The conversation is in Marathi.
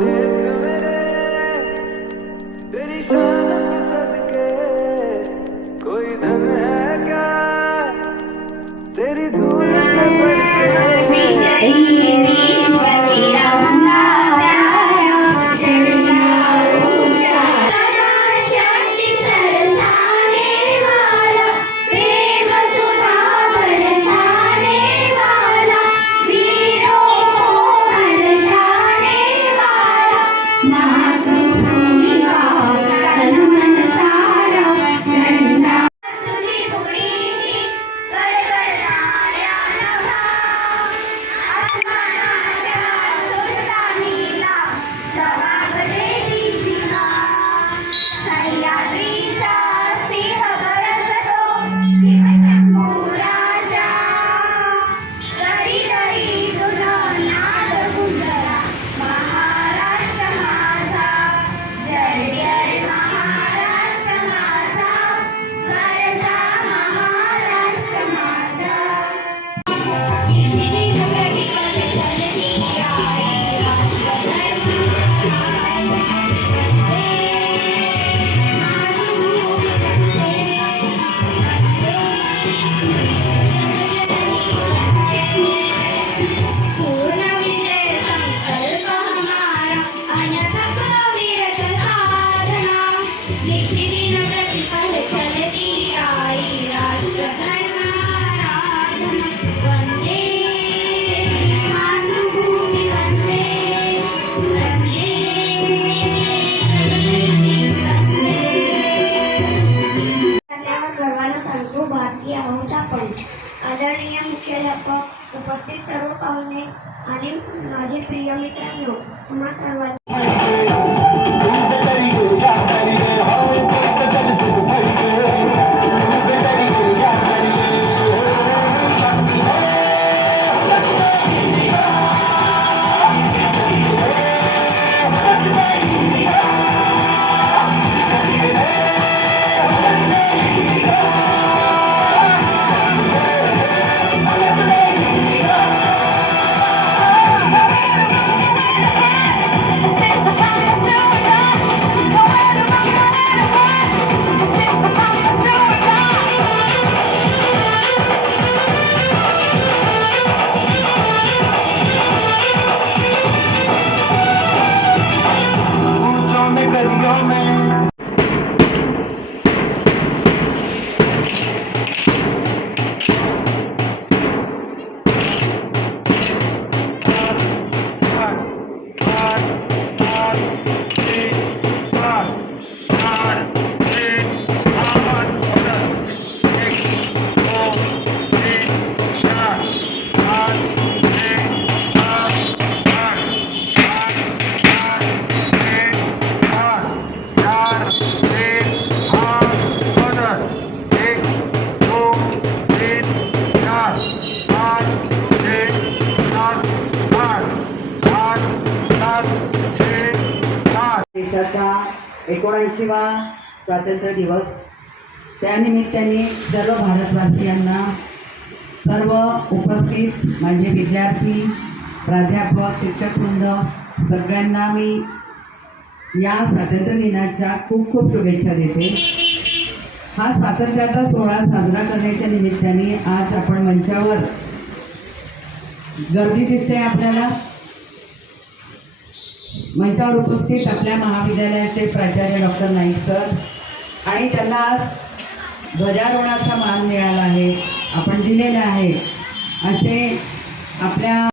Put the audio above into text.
देश मेरे तेरी शान के सदके कोई धन है क्या तेरी धूल से बढ़ भारतीय आहोत आपण. आदरणीय मुख्याध्यापक, उपस्थित सर्व पाहुणे आणि माझे प्रिय मित्रांनो, तुम्हा सर्वांना देशाचा 79वा स्वातंत्र्य दिवस, त्यानिमित्ताने सर्व भारतवासियांना, सर्व उपस्थित माझे विद्यार्थी, प्राध्यापक, शिक्षकवृंद सगळ्यांना मी या स्वातंत्र्य दिनाच्या खूप खूप शुभेच्छा देते. हा स्वातंत्र्याचा सोहळा साजरा करण्याच्या निमित्ताने आज आपण मंचावर गर्दी दिसते. आपल्याला मंचावर उपस्थित आपल्या महाविद्यालयाचे प्राचार्य डॉक्टर नाईक सर आणि त्यांना आज ध्वजारोहणाचा मान मिळाला आहे, आपण दिलेला आहे. असे आपल्या